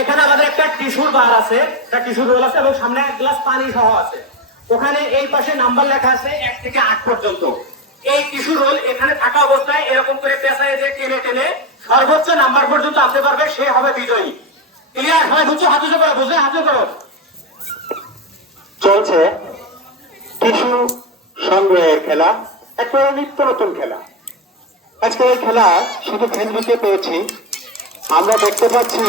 এখানে আমাদের একটা টিস্যুর বার আছে। একটা টিস্যুর রোল আছে এবং সামনে এক গ্লাস পানি সহ আছে। ওখানে এই পাশে নাম্বার লেখা আছে এক থেকে আট পর্যন্ত। এই টিস্যু রোল এখানে থাকা অবস্থায় এরকম করে পেঁচায় যে টেনে টেনে সর্বোচ্চ নাম্বার পর্যন্ত আনতে পারবে, সে হবে বিজয়ী। ক্লিয়ার হয় বুঝছ হাতে করো, বুঝলে? হাতে করো। চলছে টিস্যু সংগ্রহের খেলা নিত্য নতুন খেলা। আজকে এই খেলা শুধু ফেসবুকে পেয়েছি, আমরা দেখতে পাচ্ছি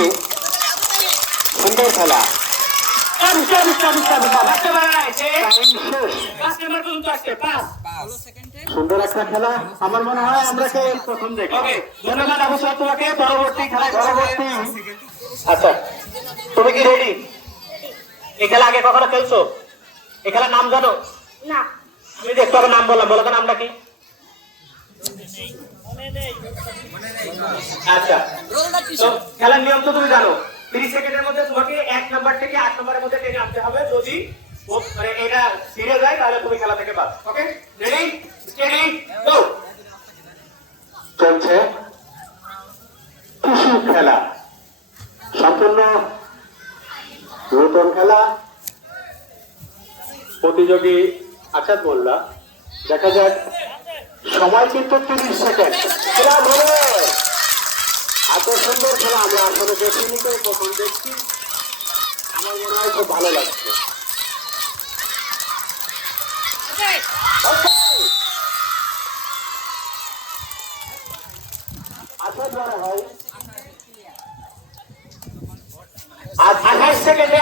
সুন্দর খেলা সুন্দর একটা খেলা আমার মনে হয় আমরা কে প্রথম দেখি ধন্যবাদ আবু তোমাকে পরবর্তী খেলায় পরবর্তী আচ্ছা তুমি কি রেডি এই খেলা আগে কখনো খেলছো এই খেলার নাম জানো না তুমি যে একটু নাম বললাম বলো তো নামটা কি আচ্ছা খেলার নিয়ম তো তুমি জানো তিরিশ সেকেন্ডের মধ্যে তোমাকে এক নাম্বার থেকে আট নাম্বারের মধ্যে টেনে আনতে হবে। যদি মানে এটা ফিরে যায়, তাহলে তুমি খেলা থেকে ওকে রেডি স্টেডি গো চলছে টিস্যু খেলা। সম্পূর্ণ নতুন খেলা। প্রতিযোগী আচাদ মোল্লা। দেখা যাক, সময় কিন্তু তিরিশ সেকেন্ড। এত সুন্দর খেলা আমরা আসলে দেখিনি তো, প্রথম দেখছি। আমার মনে হয় খুব ভালো লাগছে। আর আঠাশ সেকেন্ডে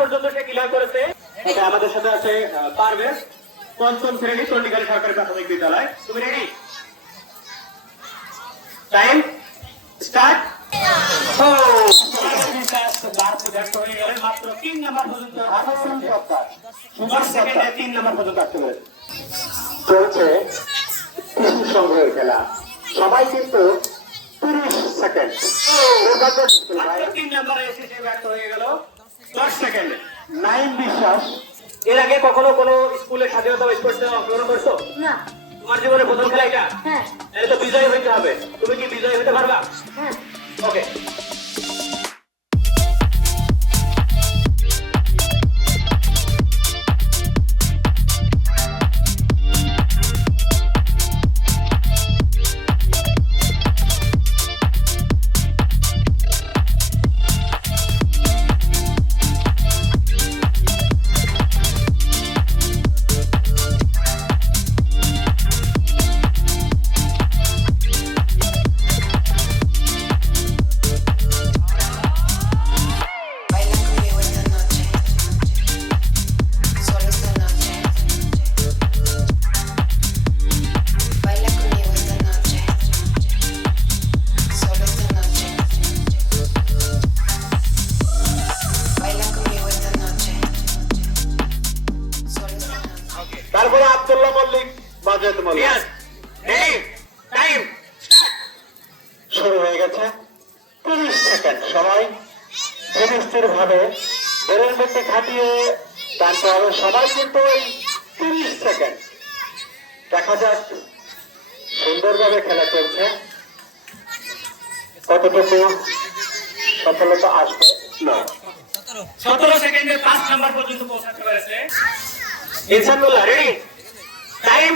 পর্যন্ত সে করেছে আমাদের সাথে আছে পারভেজ। পঞ্চম শ্রেণি, চণ্ডীগড় সরকারি প্রাথমিক বিদ্যালয়। তুমি রেডি টাইম স্টার্ট। মাত্র তিন নাম্বার পর্যন্ত দশ সেকেন্ডে তিন নাম্বার পর্যন্ত আসতে পেরেছে চলছে টিস্যু সংগ্রহের খেলা। সবাই কিন্তু তিরিশ সেকেন্ড। তিন নাম্বারে এসে ব্যর্থ হয়ে গেল দশ সেকেন্ডে নাইন বিশ্বাস। এর আগে কখনো কোনো স্কুলে স্বাধীনতা স্পোর্টসে অংশগ্রহণ করছ? না। তোমার জীবনে প্রথম খেলা এটা? হ্যাঁ। তো বিজয়ী হইতে হবে। তুমি কি বিজয়ী হতে পারবা? তারপরে আব্দুল্লাহ মল্লিক বাজেদ মল্লিক। শুরু হয়ে গেছে তিরিশ সেকেন্ড সবাই ধীরস্থির ভাবে বেরের মধ্যে খাটিয়ে টানতে হবে সবাই কিন্তু ওই তিরিশ সেকেন্ড। দেখা যাক সুন্দরভাবে খেলা চলছে। কতটুকু সফলতা আসবে? না। সতেরো সেকেন্ডে পাঁচ নাম্বার পর্যন্ত পৌঁছাতে পেরেছে। ইনসানুল্লাহ রেডি টাইম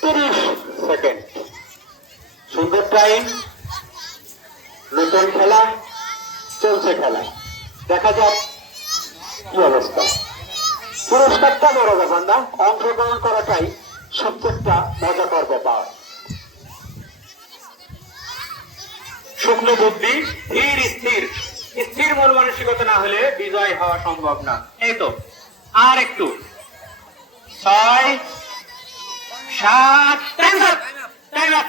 তিরিশ সেকেন্ড সুন্দর টাইম নতুন খেলা চলছে খেলা। দেখা যাক কি অবস্থা। পুরস্কারটা বড় ব্যাপার না অংশগ্রহণ করাটাই সবচেয়ে মজাকর ব্যাপার। শুকনো বুদ্ধি ধীর স্থির। স্থির মন মানসিকতা না হলে বিজয় হওয়া সম্ভব না। এই তো। আর একটু। ছয়, সাত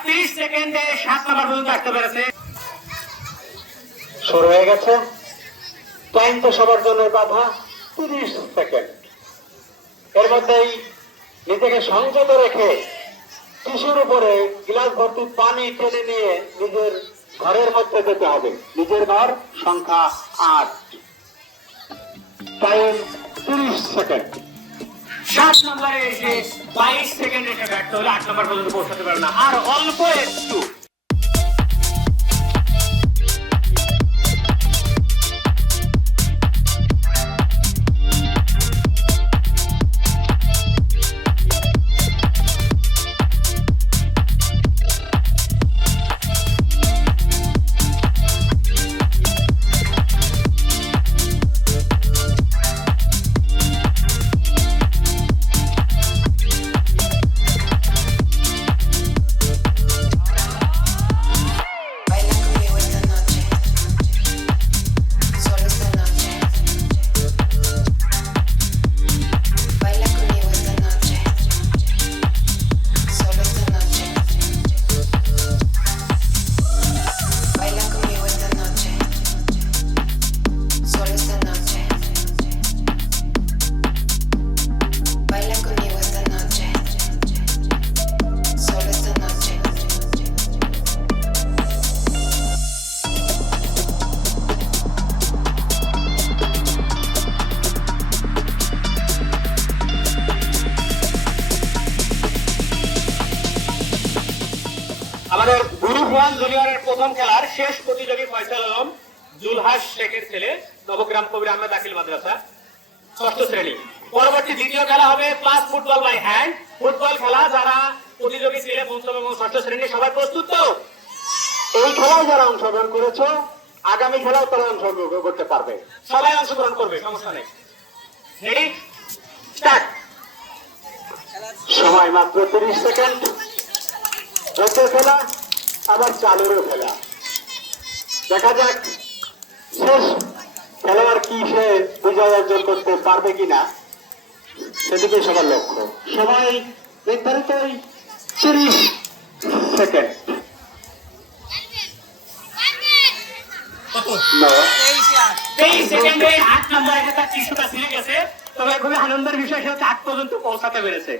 তিরিশ সেকেন্ডে সাত নাম্বার পর্যন্ত আসতে পেরেছে। শুরু হয়ে গেছে। টাইম তো সবার জন্য বাধা, তিরিশ সেকেন্ড। এর মধ্যেই নিজেকে সংযত রেখে টিস্যুর উপরে গ্লাস ভর্তি পানি টেনে নিয়ে নিজের ঘরের মধ্যে যেতে হবে। নিজের ঘর সংখ্যা আট। টাইম তিরিশ সেকেন্ড। সাত নম্বরে এসে বাইশ সেকেন্ডে এসে ব্যর্থ হলে আট নম্বর পর্যন্ত পৌঁছাতে পারে না। আর অল্প একটু। ওয়ান জুনিয়রের প্রথম খেলার শেষ প্রতিযোগী ফয়সাল আলম জুলহাস শেখের ছেলে নবগ্রাম কবির আহমেদ আকিল মাদ্রাসা ষষ্ঠ শ্রেণি। পরবর্তী দ্বিতীয় খেলা হবে class football by hand. Football খেলা যারা প্রতিযোগী ছিলেন পঞ্চম এবং ষষ্ঠ শ্রেণি সবাই প্রস্তুত তো? এই খেলায় যারা অংশগ্রহণ করেছ আগামী খেলাও তারা অংশগ্রহণ করতে পারবে। সবাই অংশগ্রহণ করবে সমস্যা নেই। রেডি স্টার্ট সময় মাত্র তিরিশ সেকেন্ড। খেলা। আবার চালুরও খেলা। দেখা যাক শেষ খেলোয়াড় কি সে বিজয় অর্জন করতে পারবে কিনা সেদিকে সবার লক্ষ্য। সময় নির্ধারিত তিরিশ সেকেন্ড। তেইশ সেকেন্ডে আট নাম্বার একটা টিস্যুটা ছিঁড়ে গেছে তবে খুবই আনন্দের বিষয় সে হচ্ছে আট পর্যন্ত পৌঁছাতে পেরেছে।